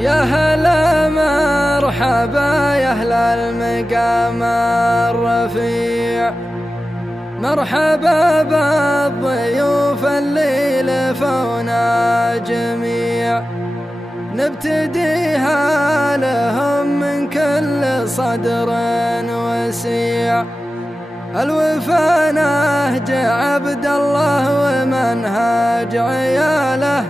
يا هلا مرحبا يا أهل المقام الرفيع، مرحبا بالضيوف اللي لفونا جميع، نبتديها لهم من كل صدر وسيع. الوفا نهج عبد الله ومنهج عياله،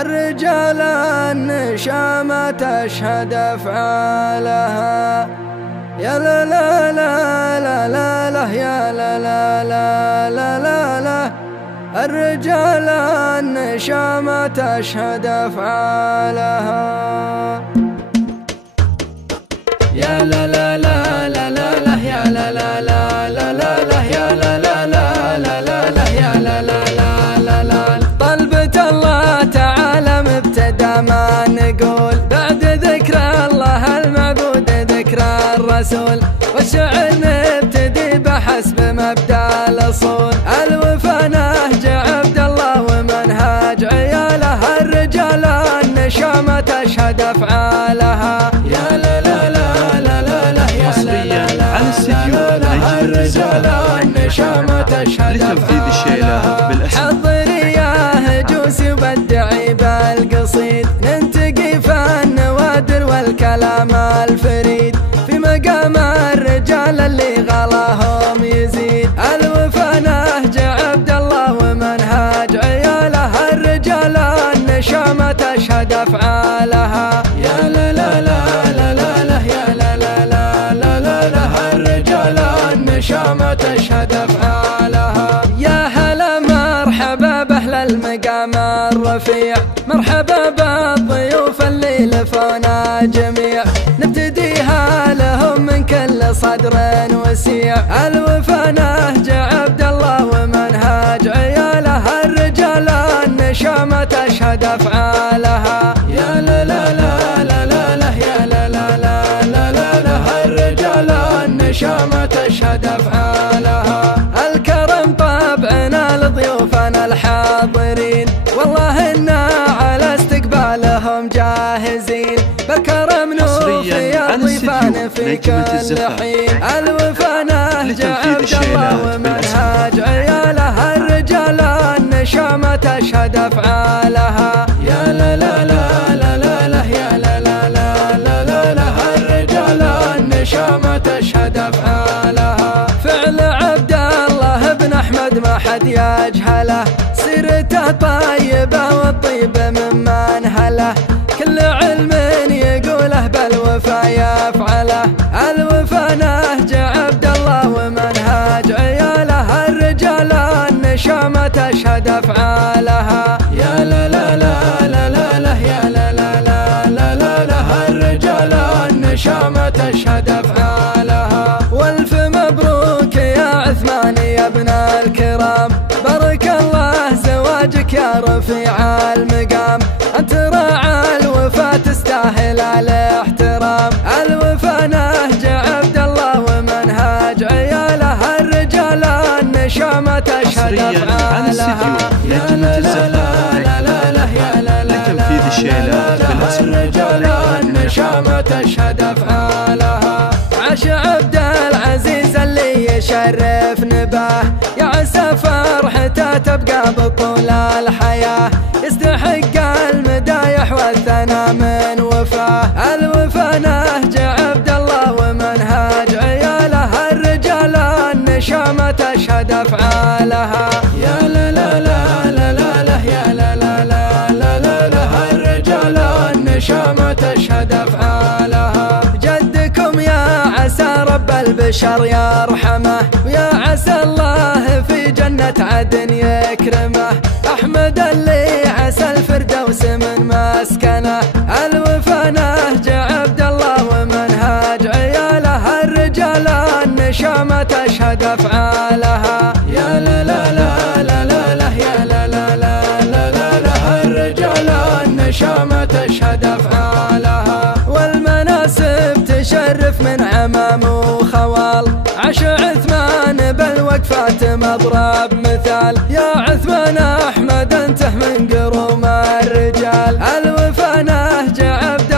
الرجال النشامة تشهد أفعالها. يا لا لا لا لا لا لا يا لا لا لا لا لا لا، الرجال النشامة تشهد أفعالها. يا لا لا لا لا لا لا يا لا لا لا لا لا لا يا لا لا لا لا لا لا يا لا لا لا لا لا. طلبة الله تعالى مبتدى ما نقول، بعد ذكر الله المعبود ذكر الرسول، والشعر نبتدي بحسب مبدأ الأصول. الوفا نهج عبد الله ومنهج عياله، الرجال النشامة تشهد أفعالها. يا لا لا لا لا لا لا يا لا لا لا لا، الرجال النشامة تشهد أفعالها. حضري يا هجوسي وبدعي بالقصيد، ننتقي فالنوادر والكلام الفريد، في مقام الرجال اللي غلاهم يزيد. الوفا نهج عبد الله ومنهج عياله، الرجال النشامة تشهد أفعالها. يا لا لا لا لا لا لا يا لا لا لا لا لا لا، الرجال النشامة تشهد أفعالها. يا هلا مرحبا بأهل المقام الرفيع، مرحبا بالضيوف اللي لفونا جميع، نبتديها لهم من كل صدر وسيع. الوفا نهج عبد الله ومنهج عياله، الرجال النشامة تشهد أفعالها. يا لا لا لا لا لا لا يا لا لا لا لا لا لا، الرجال النشامة تشهد أفعالها. الكرم طبعنا لضيوفنا الحاضرين، والله إنا على استقبالهم جاهزين، بالكرم نوفي الضيفان في كل حين. الوفا نهج عبد الله ومنهج عياله، الرجال النشامة تشهد أفعالها. يا لا لا لا لا لا لا يا لا لا لا لا لا لا، الرجال النشامة تشهد أفعالها. فعل عبد الله بن أحمد ما حد يجهله، سيرته طيبة والطيب مما انهله، كل علم يقوله بالوفا يفعله. الوفا نهج عبد الله ومنهج عياله، الرجال النشامة تشهد أفعالها. يا لا لا لا لا لا لا يا لا لا لا لا لا لا، الرجال النشامة تشهد أفعالها. والف مبروك يا عثمان يا ابن الكرام، بارك الله زواجك يا رفيع المقام، أنت راعى الوفا تستاهل الاحترام. الوفا نهج عبد الله ومنهج عياله، الرجال النشامة تشهد أفعالها. يا لا لا لا لا لا يا لا لا لا لا، الرجال النشامة تشهد أفعالها. عاش عبد العزيز اللي يشرف نباه، يا عسى فرحته تبقى بطول الحياة، يستحق المدايح والثناء من وفاه. الوفا نهج عبد الله ومنهج عياله، الرجال النشامة تشهد أفعالها. يا لا لا لا لا لا لا يا لا لا لا لا لا لا، الرجال النشامة تشهد أفعالها. جدكم يا عسى رب البشر يرحمه، ويا عسى الله في جنة عدن يكرمه، أحمد اللي عسى الفردوس من مسكنه. الوفا نهج عبد الله ومنهج عياله، الرجال النشامة تشهد أفعالها. يا لا لا لا لا لا لا يا لا لا لا لا لا لا، الرجال النشامة تشهد أفعالها. والمناسب تشرف من عمام وخوال، عاش عثمان بالوقفات مضرب مثال، يا عثمان أحمد انته من قروم الرجال. الوفا نهج عبد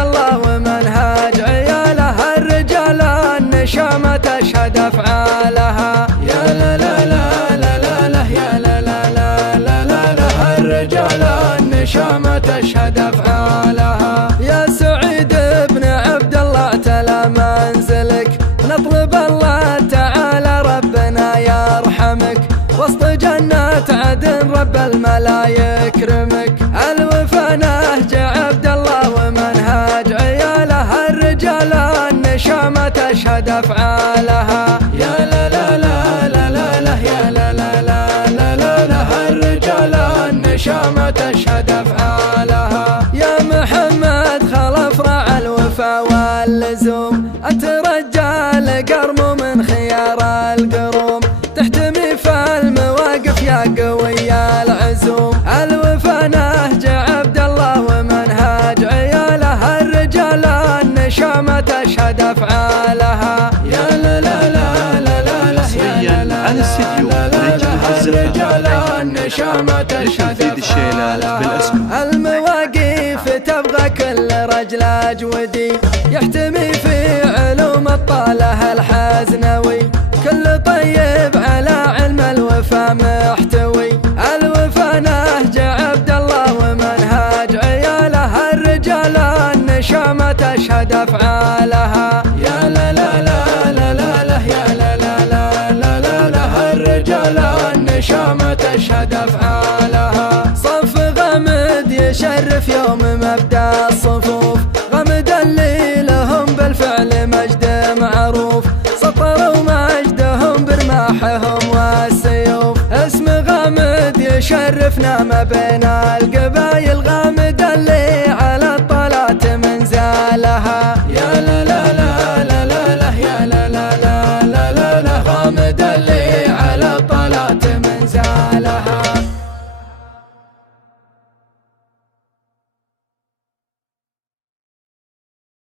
تشهد أفعالها. يا سعيد بن عبد الله تلا منزلك، نطلب الله تعالى ربنا يرحمك، وسط جنات عدن رب الملا يكرمك. الوفا نهج عبد الله ومنهاج عياله، الرجال النشامة تشهد أفعالها. يا لا لا لا لا لا لا يا لا لا لا لا لا لا، الرجال النشامة تشهد أفعالها. يا محمد خلف راعى الوفا واللزوم، أنت رجال قرم من خيار القروم، تحتمي في المواقف يا قوي العزوم. الوفا نهج عبد الله ومنهاج عياله، الرجال النشامة تشهد أفعالها. يا لا لا لا لا لا لا يا لا لا لا لا لا، الرجال النشامة تشهد أفعالها. المواقف تبغى كل رجل أجودي، يحتمي في علوم الطاله الحزنوي، كل طيب على علم الوفا محتوي. الوفا نهج عبد الله ومنهاج عياله، الرجال النشامة تشهد أفعالها. يا لا لا لا لا لا لا يا لا لا لا لا لا لا، الرجال النشامة تشهد أفعالها. صف غمد يشرف يوم مبدأ الصفوف، غمد اللي لهم بالفعل مجد معروف، سطروا مجدهم برماحهم والسيوف. اسم غمد يشرفنا ما بين القبايل.